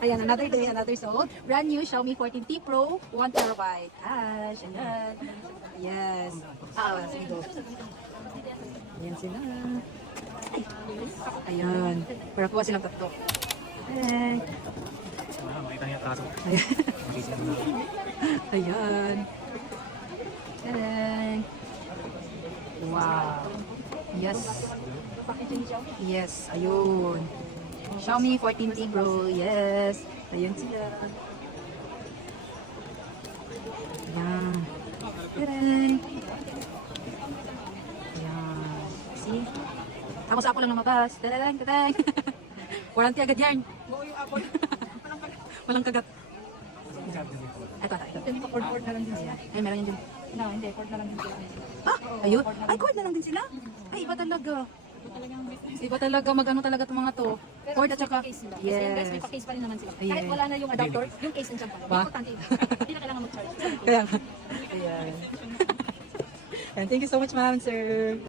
Ayan, another day, another sold. Brand new Xiaomi 14T Pro, 1 terabyte. Hash, ayan. Yes. Sige go. Ayan sila. Ay. Ayan. Pero kuha silang tatlo. Ayan. Makita niya kaso. Ayan. Ayan. Wow. Yes. Yes, ayun. Xiaomi 14T Pro, yes. Ayan sila. Ayan. Ayan. Ayan. See? Tapos ako lang lumabas. Tadadang, tadang. Warranty agad yan. Walang kagat. Ito. Cord na lang din sila. Ay, meron yan dyan. No, hindi. Cord na lang din sila. Ah, ayun. Ay, cord na lang din sila. Ay, iba talaga. Iba talaga, mag-ano talaga itong mga to. Pero Cord at saka, may case sila. Kasi yung guys, may yes. pa-case pa rin naman sila. Ayan. Kahit wala na yung adapter, yung case nandiyan pa. Ba? Importante yun. Hindi na kailangan mag-charge. Kaya nga. Ayan. And thank you so much, ma'am, sir.